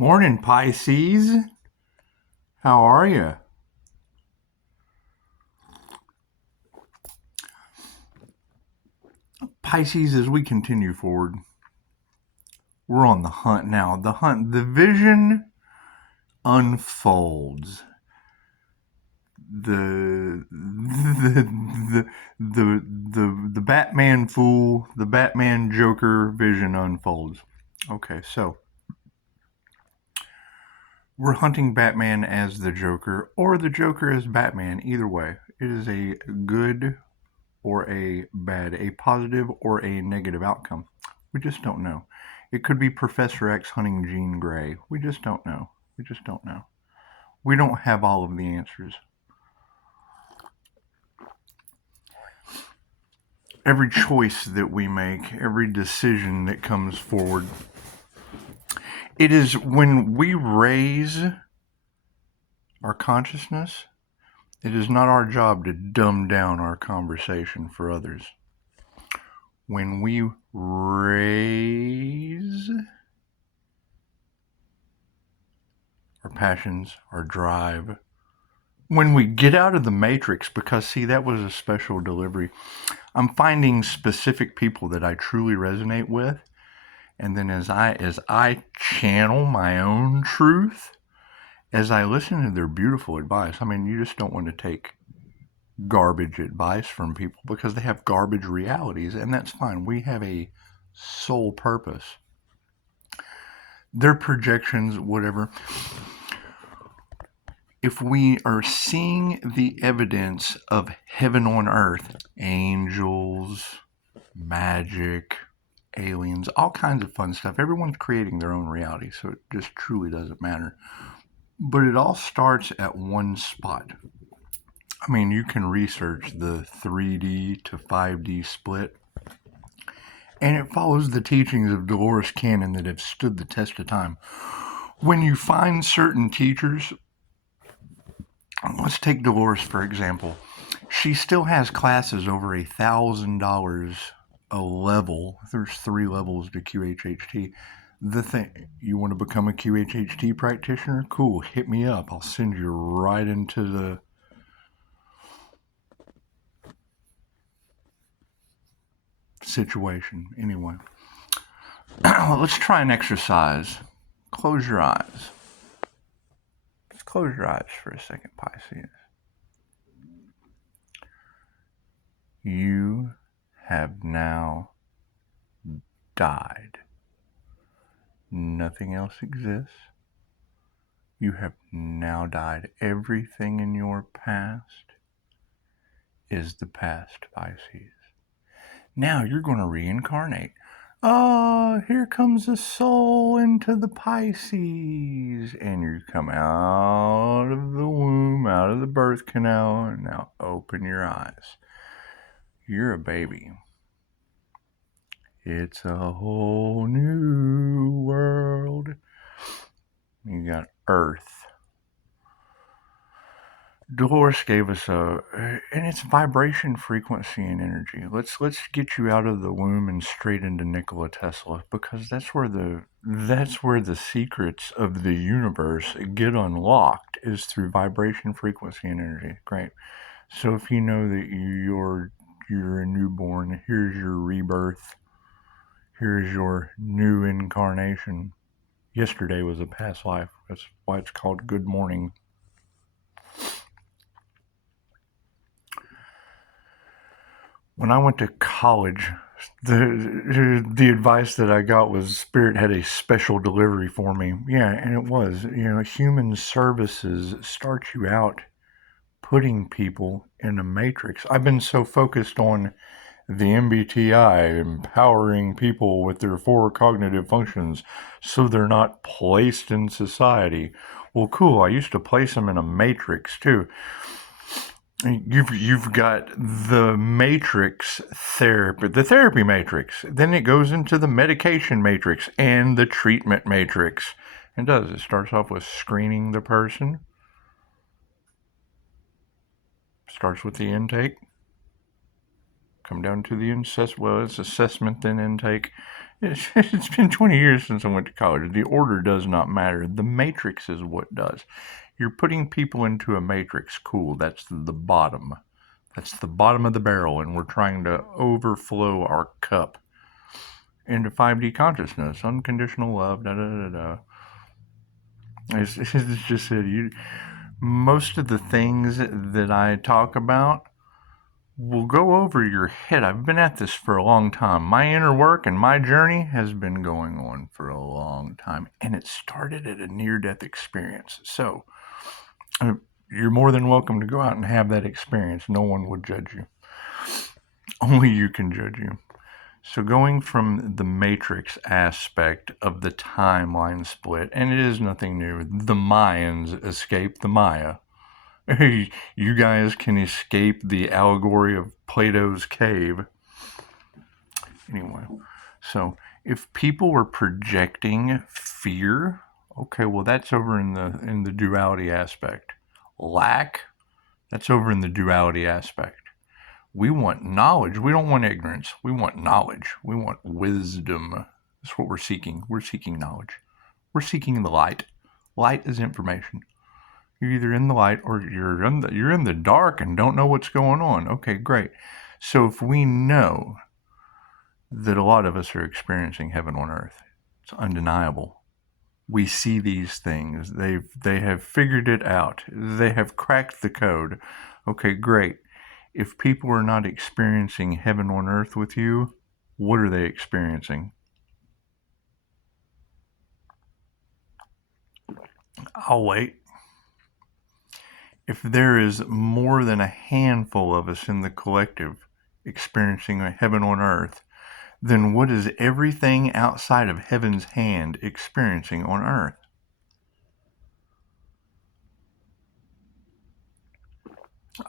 Morning, Pisces. How are you? Pisces, as we continue forward, we're on the hunt now. The vision unfolds. The Batman fool, the Batman Joker vision unfolds. Okay, so we're hunting Batman as the Joker or the Joker as Batman. Either way, it is a good or a bad, a positive or a negative outcome. We just don't know. It could be Professor X hunting Jean Grey. We just don't know. We just don't know. We don't have all of the answers. Every choice that we make, every decision that comes forward, it is when we raise our consciousness, it is not our job to dumb down our conversation for others. When we raise our passions, our drive, when we get out of the matrix, because see, that was a special delivery. I'm finding specific people that I truly resonate with, and then as I channel my own truth, as I listen to their beautiful advice, I mean, you just don't want to take garbage advice from people because they have garbage realities, and that's fine. We have a sole purpose. Their projections, whatever. If we are seeing the evidence of heaven on earth, angels, magic, aliens, all kinds of fun stuff, everyone's creating their own reality, so it just truly doesn't matter. But it all starts at one spot. I mean, you can research the 3D to 5D split, and it follows the teachings of Dolores Cannon that have stood the test of time. When you find certain teachers, let's take Dolores for example. She still has classes over $1,000 a level. There's 3 levels to QHHT. The thing, you want to become a QHHT practitioner? Cool, hit me up. I'll send you right into the situation. Anyway, let's try an exercise. Close your eyes. Just close your eyes for a second, Pisces. You have now died. Nothing else exists. You have now died. Everything in your past is the past, Pisces. Now you're going to reincarnate. Oh, here comes a soul into the Pisces. And you come out of the womb, out of the birth canal, and now open your eyes. You're a baby. It's a whole new world. You got Earth. Dolores gave us and it's vibration, frequency, and energy. Let's get you out of the womb and straight into Nikola Tesla, because that's where the secrets of the universe get unlocked, is through vibration, frequency, and energy. Great. So if you know that you're a newborn, here's your rebirth. Here's your new incarnation. Yesterday was a past life. That's why it's called Good Morning. When I went to college, the advice that I got was Spirit had a special delivery for me. Yeah, and it was. Human services start you out putting people in a matrix. I've been so focused on the MBTI, empowering people with their 4 cognitive functions so they're not placed in society. Well, cool. I used to place them in a matrix too. You've got the matrix therapy, the therapy matrix. Then it goes into the medication matrix and the treatment matrix. It starts off with screening the person. Starts with the intake. Come down to the it's assessment, then intake. It's been 20 years since I went to college. The order does not matter. The matrix is what does. You're putting people into a matrix. Cool. That's the bottom. That's the bottom of the barrel, and we're trying to overflow our cup into 5D consciousness, unconditional love, da da da da. It's just that most of the things that I talk about will go over your head. I've been at this for a long time. My inner work and my journey has been going on for a long time, and it started at a near-death experience. So you're more than welcome to go out and have that experience. No one would judge you. Only you can judge you. So going from the matrix aspect of the timeline split, and it is nothing new, the Mayans escaped the Maya. You guys can escape the allegory of Plato's cave. Anyway, so if people were projecting fear, okay, well that's over in the duality aspect. Lack, that's over in the duality aspect. We want knowledge. We don't want ignorance. We want knowledge. We want wisdom. That's what we're seeking. We're seeking knowledge. We're seeking the light. Light is information. You're either in the light or you're in the dark and don't know what's going on. Okay, great. So if we know that a lot of us are experiencing heaven on earth, it's undeniable. We see these things. They have figured it out. They have cracked the code. Okay, great. If people are not experiencing heaven on earth with you, what are they experiencing? I'll wait. If there is more than a handful of us in the collective experiencing a heaven on earth, then what is everything outside of heaven's hand experiencing on earth?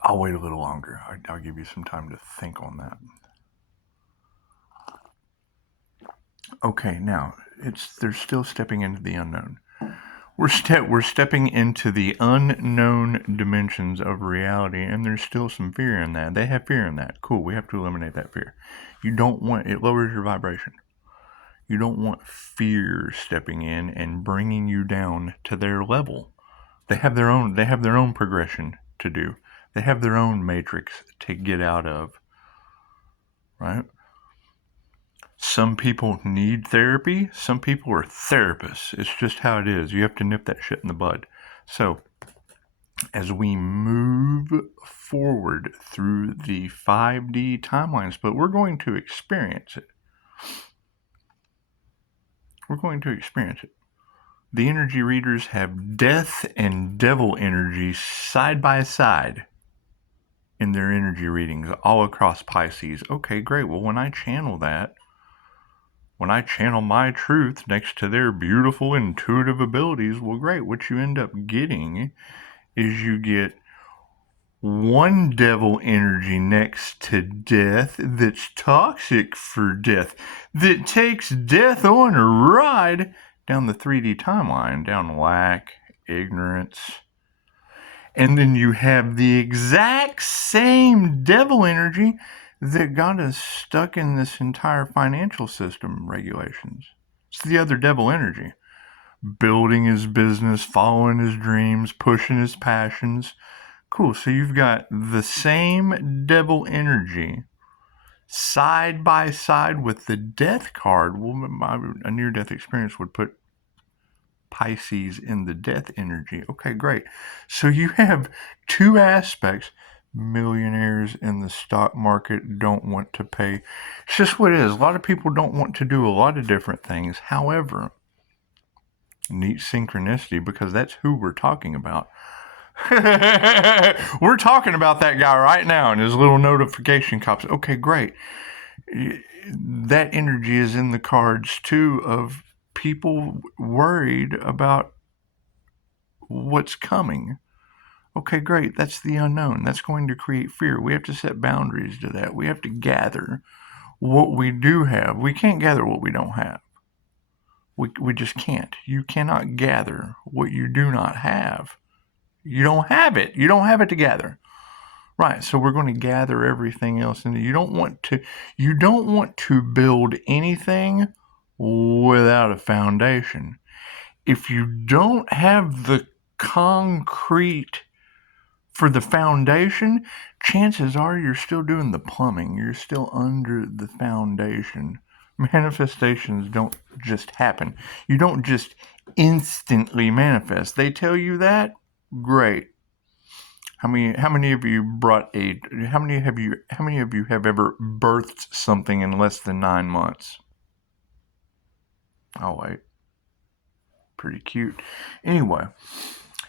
I'll wait a little longer. I'll give you some time to think on that. Okay, now they're still stepping into the unknown. We're stepping into the unknown dimensions of reality, and there's still some fear in that. They have fear in that. Cool, we have to eliminate that fear. You don't want it lowers your vibration. You don't want fear stepping in and bringing you down to their level. They have their own progression to do. They have their own matrix to get out of. Right? Some people need therapy. Some people are therapists. It's just how it is. You have to nip that shit in the bud. So, as we move forward through the 5D timeline split, we're going to experience it. We're going to experience it. The energy readers have death and devil energy side by side in their energy readings all across Pisces. Okay, great. Well, when I channel that, when I channel my truth next to their beautiful intuitive abilities, well, great. What you end up getting is you get one devil energy next to death that's toxic for death, that takes death on a ride down the 3D timeline, down lack, ignorance. And then you have the exact same devil energy that got us stuck in this entire financial system regulations. It's the other devil energy. Building his business, following his dreams, pushing his passions. Cool, so you've got the same devil energy side by side with the death card. Well, a near-death experience would put Pisces in the death energy. Okay, great. So you have two aspects. Millionaires in the stock market don't want to pay. It's just what it is. A lot of people don't want to do a lot of different things. However, neat synchronicity, because that's who we're talking about. We're talking about that guy right now and his little notification cops. Okay, great. That energy is in the cards too, of people worried about what's coming. Okay, great. That's the unknown. That's going to create fear. We have to set boundaries to that. We have to gather what we do have. We can't gather what we don't have. We just can't. You cannot gather what you do not have. You don't have it. You don't have it to gather. Right. So we're going to gather everything else. And you don't want to build anything without a foundation. If you don't have the concrete for the foundation, chances are you're still doing the plumbing. You're still under the foundation. Manifestations don't just happen. You don't just instantly manifest. They tell you that? Great. How many of you have ever birthed something in less than 9 months? Oh wait. Pretty cute. Anyway,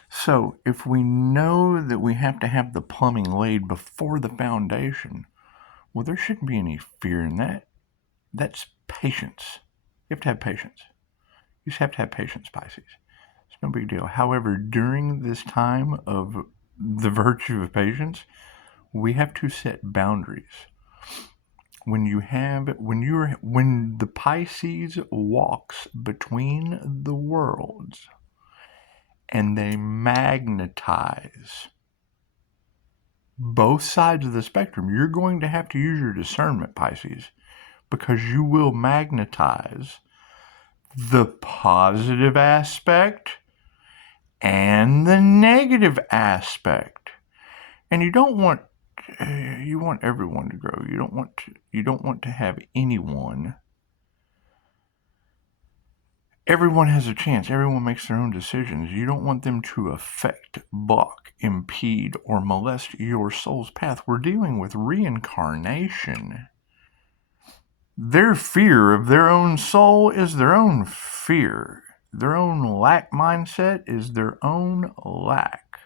so if we know that we have to have the plumbing laid before the foundation, well, there shouldn't be any fear in that. That's patience. You have to have patience. You just have to have patience, Pisces. It's no big deal. However, during this time of the virtue of patience, we have to set boundaries. When the Pisces walks between the worlds and they magnetize both sides of the spectrum, you're going to have to use your discernment, Pisces, because you will magnetize the positive aspect and the negative aspect. And you want everyone to grow. You don't want to have anyone. Everyone has a chance. Everyone makes their own decisions. You don't want them to affect, block, impede, or molest your soul's path. We're dealing with reincarnation. Their fear of their own soul is their own fear. Their own lack mindset is their own lack.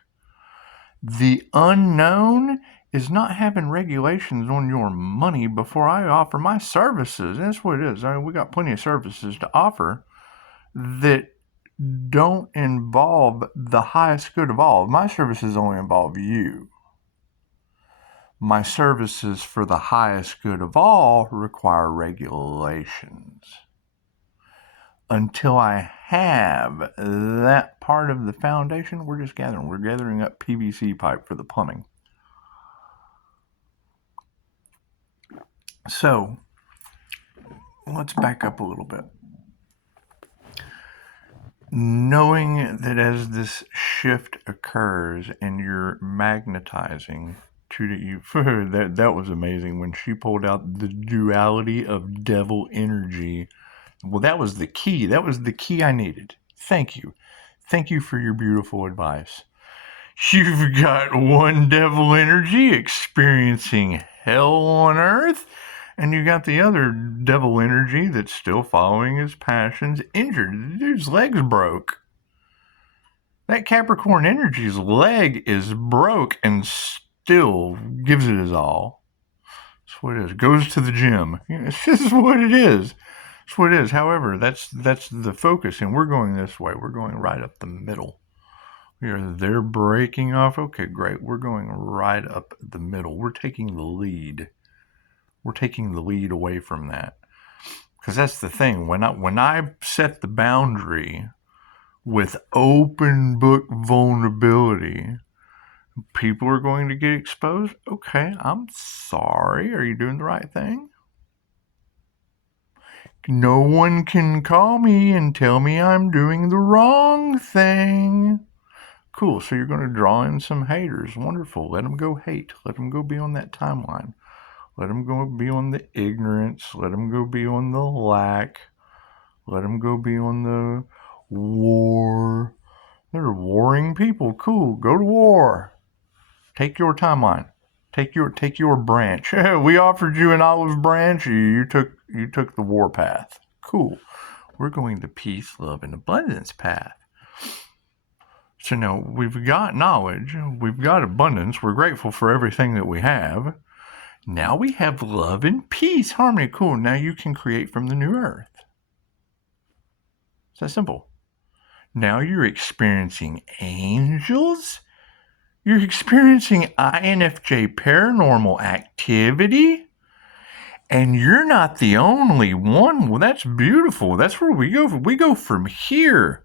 The unknown is not having regulations on your money before I offer my services. That's what it is. I mean, we got plenty of services to offer that don't involve the highest good of all. My services only involve you. My services for the highest good of all require regulations. Until I have that part of the foundation, we're just gathering. We're gathering up PVC pipe for the plumbing. So, let's back up a little bit. Knowing that as this shift occurs and you're magnetizing to you, that was amazing when she pulled out the duality of devil energy. Well, that was the key. That was the key I needed. Thank you. Thank you for your beautiful advice. You've got one devil energy experiencing hell on earth, and you got the other devil energy that's still following his passions, injured. The dude's leg's broke. That Capricorn energy's leg is broke and still gives it his all. That's what it is. Goes to the gym. It's just what it is. That's what it is. However, that's the focus, and we're going this way. We're going right up the middle. They're breaking off. Okay, great. We're going right up the middle. We're taking the lead. We're taking the lead away from that. Because that's the thing. When I set the boundary with open book vulnerability, people are going to get exposed. Okay, I'm sorry. Are you doing the right thing? No one can call me and tell me I'm doing the wrong thing. Cool, so you're going to draw in some haters. Wonderful. Let them go hate. Let them go be on that timeline. Let them go be on the ignorance. Let them go be on the lack. Let them go be on the war. They're warring people. Cool, go to war. Take your timeline. Take your branch. We offered you an olive branch. You took the war path. Cool. We're going the peace, love, and abundance path. So now we've got knowledge. We've got abundance. We're grateful for everything that we have. Now we have love and peace, harmony. Cool. Now you can create from the new earth. It's that simple. Now you're experiencing angels. You're experiencing INFJ paranormal activity, and you're not the only one. Well, that's beautiful. That's where we go. We go from here.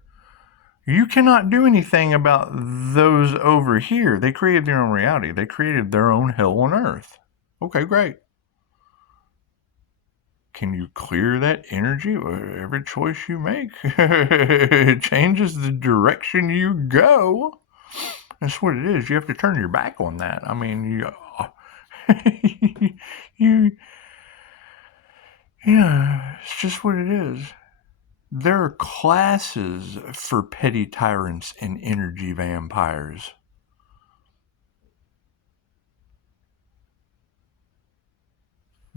You cannot do anything about those over here. They created their own reality. They created their own hell on earth. Okay, great. Can you clear that energy? Every choice you make it changes the direction you go. That's what it is. You have to turn your back on that. I mean, yeah, it's just what it is. There are classes for petty tyrants and energy vampires.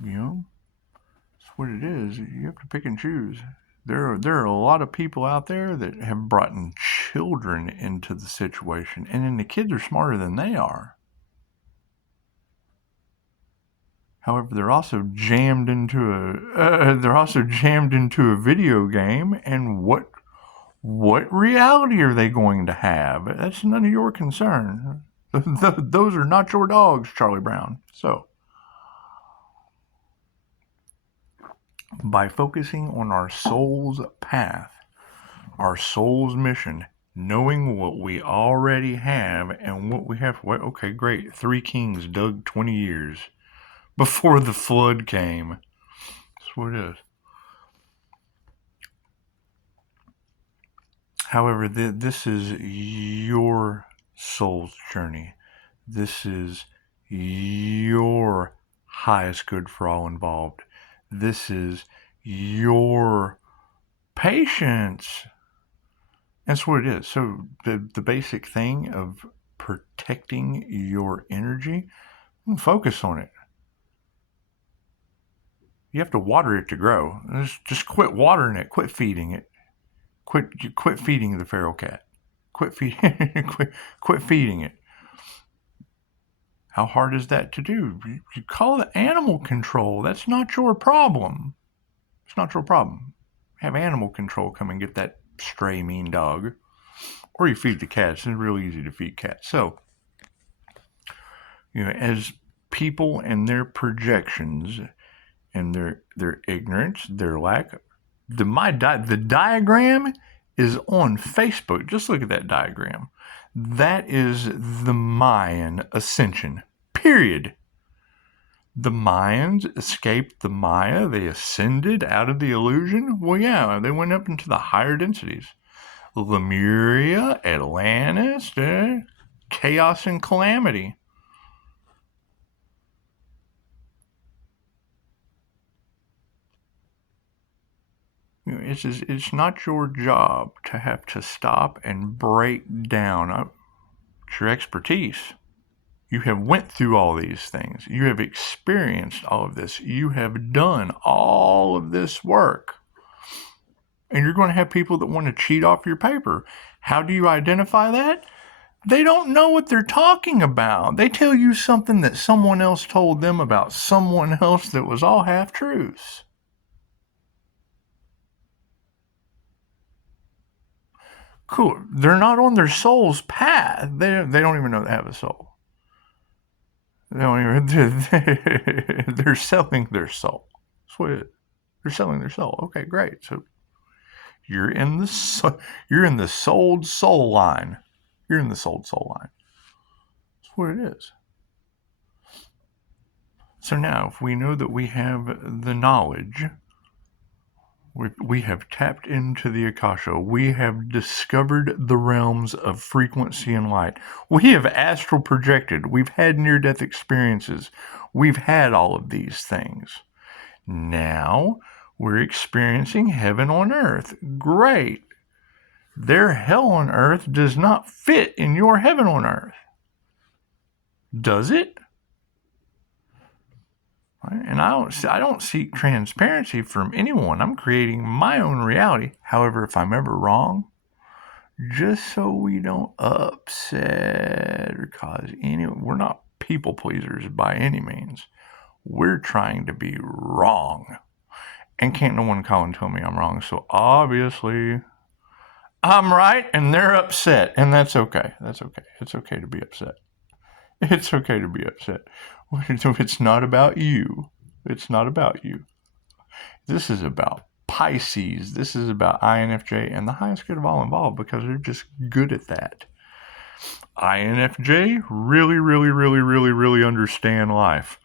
You know, that's what it is. You have to pick and choose. There are a lot of people out there that have brought in children into the situation, and then the kids are smarter than they are. However, they're also jammed into a video game, and what reality are they going to have? That's none of your concern. Those are not your dogs, Charlie Brown. So, by focusing on our soul's path, our soul's mission, knowing what we already have and what we have, okay, great. 3 kings dug 20 years before the flood came. That's what it is. However, this is your soul's journey. This is your highest good for all involved. This is your patience. That's what it is. So the basic thing of protecting your energy, focus on it. You have to water it to grow. Just quit watering it. Quit feeding it. Quit feeding the feral cat. Quit feeding it. How hard is that to do? You call it animal control. That's not your problem. It's not your problem. Have animal control come and get that stray mean dog. Or you feed the cats. It's real easy to feed cats. So, as people and their projections and their ignorance, their lack, the diagram is on Facebook. Just look at that diagram. That is the Mayan ascension. Period. The Mayans escaped the Maya. They ascended out of the illusion. Well, yeah, they went up into the higher densities. Lemuria, Atlantis, chaos and calamity. It's not your job to have to stop and break down. It's your expertise. You have went through all these things. You have experienced all of this. You have done all of this work. And you're going to have people that want to cheat off your paper. How do you identify that? They don't know what they're talking about. They tell you something that someone else told them about someone else that was all half-truths. Cool. They're not on their soul's path. They don't even know they have a soul. They're selling their soul. That's what it is. They're selling their soul. Okay, great. So you're in the sold soul line. You're in the sold soul line. That's what it is. So now, if we know that we have the knowledge, we have tapped into the Akasha. We have discovered the realms of frequency and light. We have astral projected. We've had near-death experiences. We've had all of these things. Now we're experiencing heaven on earth. Great. Their hell on earth does not fit in your heaven on earth. Does it? And I don't seek transparency from anyone. I'm creating my own reality. However, if I'm ever wrong, just so we don't upset or cause we're not people pleasers by any means. We're trying to be wrong. And can't no one call and tell me I'm wrong. So obviously, I'm right and they're upset. And that's okay. That's okay. It's okay to be upset. It's okay to be upset. It's not about you. It's not about you. This is about Pisces. This is about INFJ and the highest good of all involved because they're just good at that. INFJ really understand life.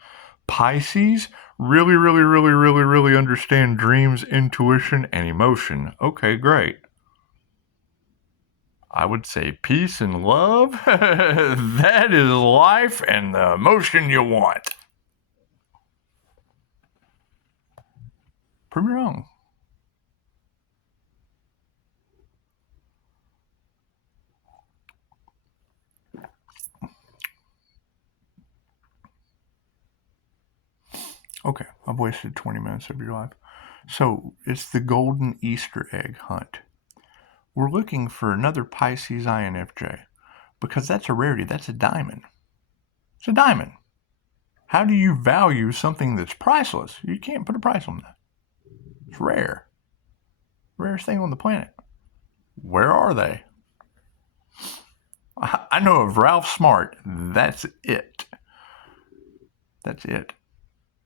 Pisces Really, really, really, really, really understand dreams, intuition, and emotion. Okay, great. I would say peace and love. That is life and the emotion you want. Prove me wrong. Okay, I've wasted 20 minutes of your life. So, it's the golden Easter egg hunt. We're looking for another Pisces INFJ because that's a rarity. That's a diamond. It's a diamond. How do you value something that's priceless? You can't put a price on that. It's rare. Rarest thing on the planet. Where are they? I know of Ralph Smart. That's it. That's it.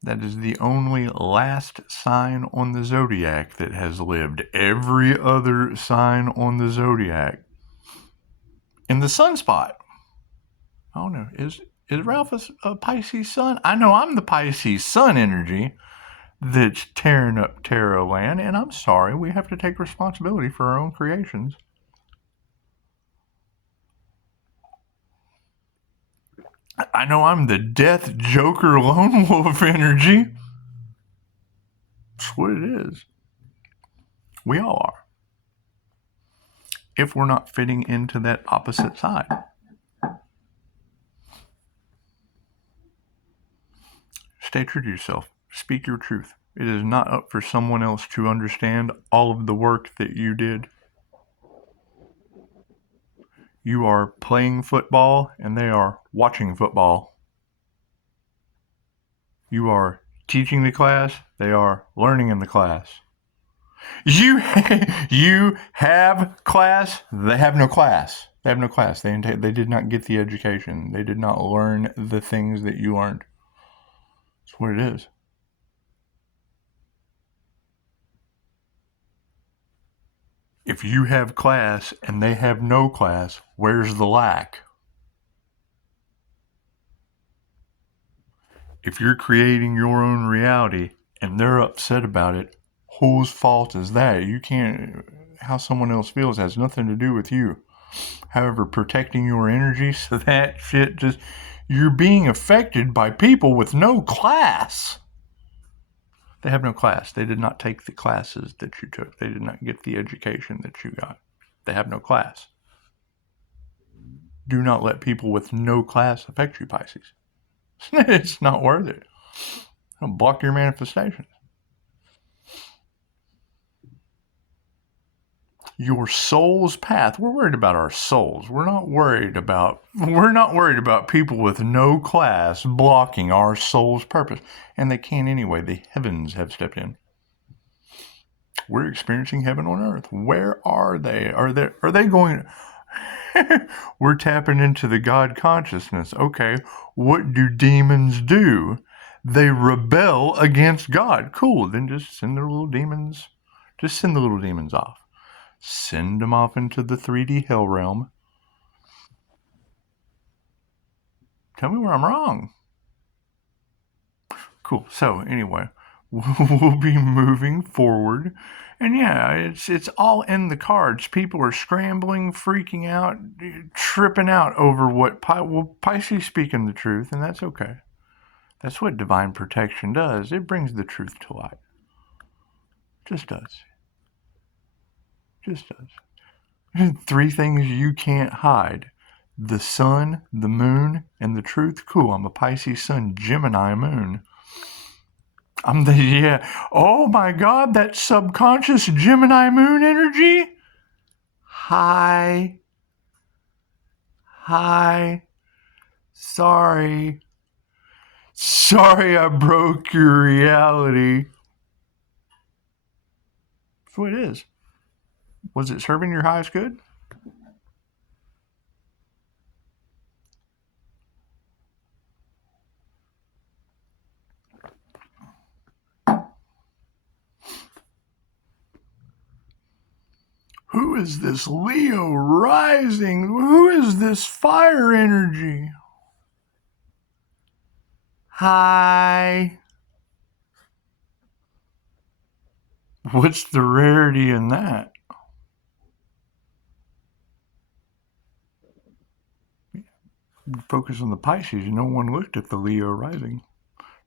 That is the only last sign on the zodiac that has lived. Every other sign on the zodiac in the sunspot. I don't know. Is Ralph a Pisces sun? I know I'm the Pisces sun energy that's tearing up tarot land, and I'm sorry. We have to take responsibility for our own creations. I know I'm the death joker lone wolf energy. That's what it is. We all are. If we're not fitting into that opposite side. Stay true to yourself. Speak your truth. It is not up for someone else to understand all of the work that you did. You are playing football and they are watching football. You are teaching the class, they are learning in the class. You have class, they have no class. They have no class. They did not get the education. They did not learn the things that you learned. That's what it is. If you have class and they have no class, where's the lack? If you're creating your own reality and they're upset about it, whose fault is that? You can't, how someone else feels has nothing to do with you. However, protecting your energy, so that shit just, you're being affected by people with no class. They have no class. They did not take the classes that you took. They did not get the education that you got. They have no class. Do not let people with no class affect you, Pisces. It's not worth it. It'll block your manifestations. Your soul's path. We're worried about our souls. We're not worried about people with no class blocking our soul's purpose. And they can't anyway. The heavens have stepped in. We're experiencing heaven on earth. Where are they? Are they going? We're tapping into the God consciousness. Okay, what do demons do? They rebel against God. Cool, then just send the little demons. Just send the little demons off. Send them off into the 3D hell realm. Tell me where I'm wrong. Cool. So anyway, we'll be moving forward. And yeah, it's all in the cards. People are scrambling, freaking out, tripping out over what Pisces speaking the truth, and that's okay. That's what divine protection does. It brings the truth to light. Just does. Just does. 3 things you can't hide. The sun, the moon, and the truth. Cool, I'm a Pisces sun, Gemini moon. Oh my God, that subconscious Gemini moon energy? Hi. Sorry I broke your reality. That's what it is. Was it serving your highest good? Who is this Leo rising? Who is this fire energy? Hi. What's the rarity in that? Focus on the Pisces. No one looked at the Leo rising.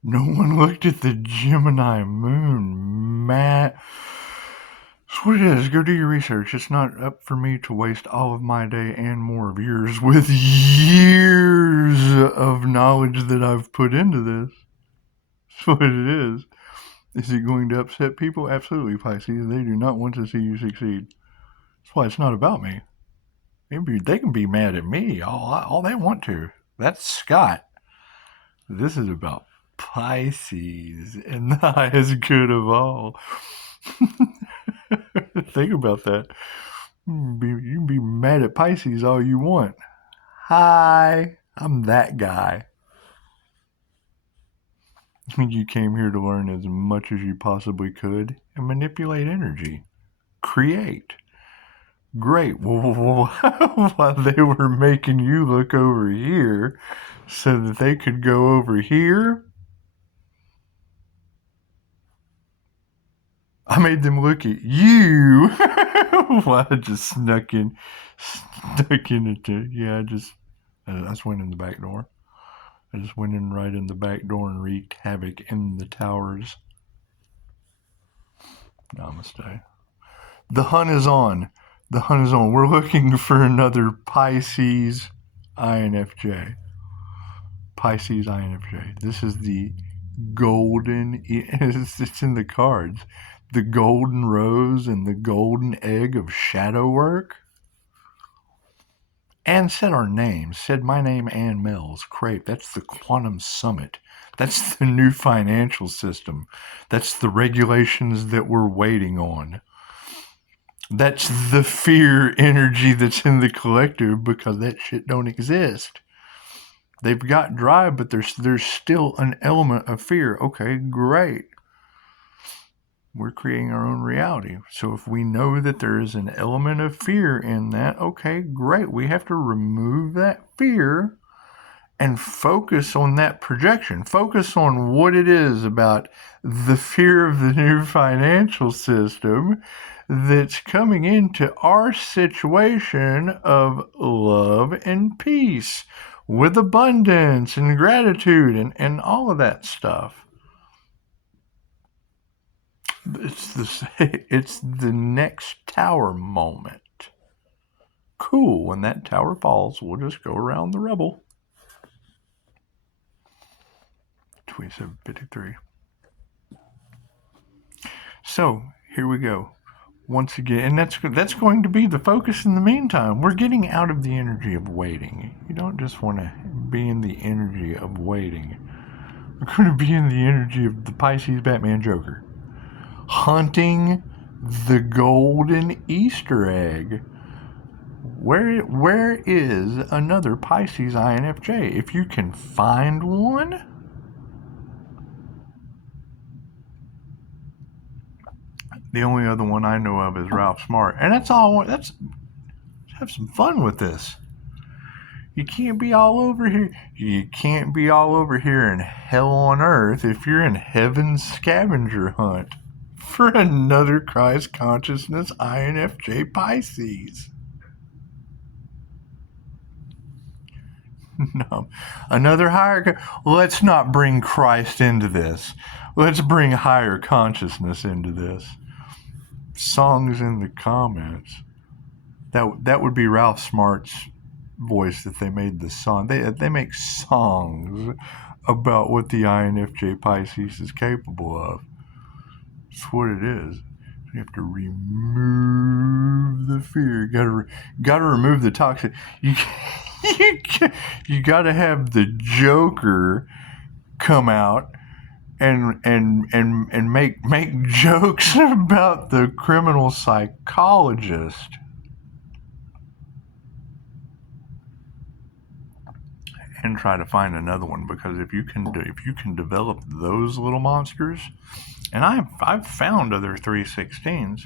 No one looked at the Gemini moon. Matt. That's what it is. Go do your research. It's not up for me to waste all of my day and more of yours with years of knowledge that I've put into this. That's what it is. Is it going to upset people? Absolutely, Pisces. They do not want to see you succeed. That's why it's not about me. They can be mad at me all they want to. That's Scott. This is about Pisces and the highest good of all. Think about that. You can be mad at Pisces all you want. Hi, I'm that guy. You came here to learn as much as you possibly could and manipulate energy. Create. Great. Well, while they were making you look over here so that they could go over here, I made them look at you. Well, I just snuck in it. Yeah, I just went in the back door. I just went in right in the back door and wreaked havoc in the towers. Namaste. The hunt is on. The hunt is on. We're looking for another Pisces INFJ. Pisces INFJ. This is the golden, it's in the cards, the golden rose and the golden egg of shadow work. And said our names, said my name and Mel's. Crepe, that's the quantum summit. That's the new financial system. That's the regulations that we're waiting on. That's the fear energy that's in the collective because that shit don't exist. They've got drive, but there's still an element of fear. Okay, great. We're creating our own reality. So if we know that there is an element of fear in that, okay, great. We have to remove that fear and focus on that projection. Focus on what it is about the fear of the new financial system that's coming into our situation of love and peace with abundance and gratitude and all of that stuff. It's the next tower moment. Cool. When that tower falls, we'll just go around the rubble. 2753. So here we go. Once again, and that's going to be the focus in the meantime. We're getting out of the energy of waiting. You don't just want to be in the energy of waiting. We're going to be in the energy of the Pisces Batman Joker. Hunting the golden Easter egg. Where is another Pisces INFJ? If you can find one, the only other one I know of is Ralph Smart, and that's all. Let's have some fun with this. You can't be all over here. You can't be all over here in hell on earth if you're in heaven's scavenger hunt for another Christ consciousness INFJ Pisces. No, another higher. Let's not bring Christ into this. Let's bring higher consciousness into this. Songs in the comments. That would be Ralph Smart's voice that they made the song. They make songs about what the INFJ Pisces is capable of. That's what it is. You have to remove the fear. Gotta remove the toxic. You gotta have the Joker come out and make jokes about the criminal psychologist. And try to find another one, because if you can develop those little monsters, and I've found other 316s.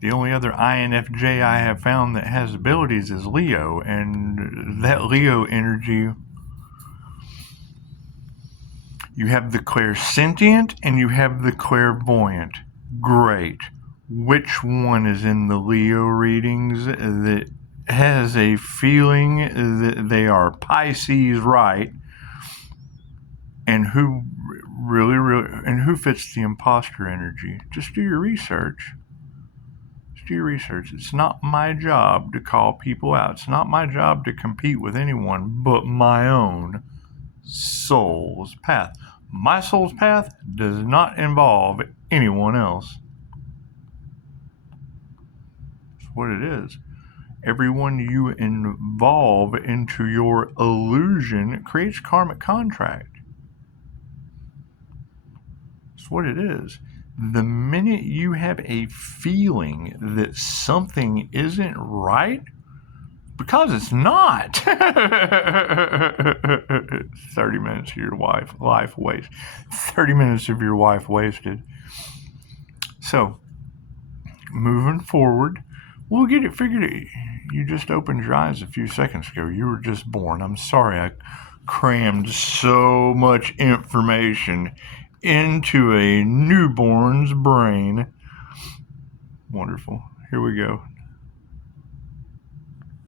The only other INFJ I have found that has abilities is Leo, and that Leo energy, You have the clairsentient and you have the clairvoyant. Great. Which one is in the Leo readings that has a feeling that they are Pisces right? And who and who fits the imposter energy? Just do your research. Do your research. It's not my job to call people out. It's not my job to compete with anyone but my own soul's path. My soul's path does not involve anyone else. That's what it is. Everyone you involve into your illusion creates karmic contract. That's what it is. The minute you have a feeling that something isn't right, because it's not. 30 minutes of your life wasted. 30 minutes of your life wasted. So, moving forward, we'll get it figured out. You just opened your eyes a few seconds ago. You were just born. I'm sorry I crammed so much information into a newborn's brain. Wonderful. Here we go.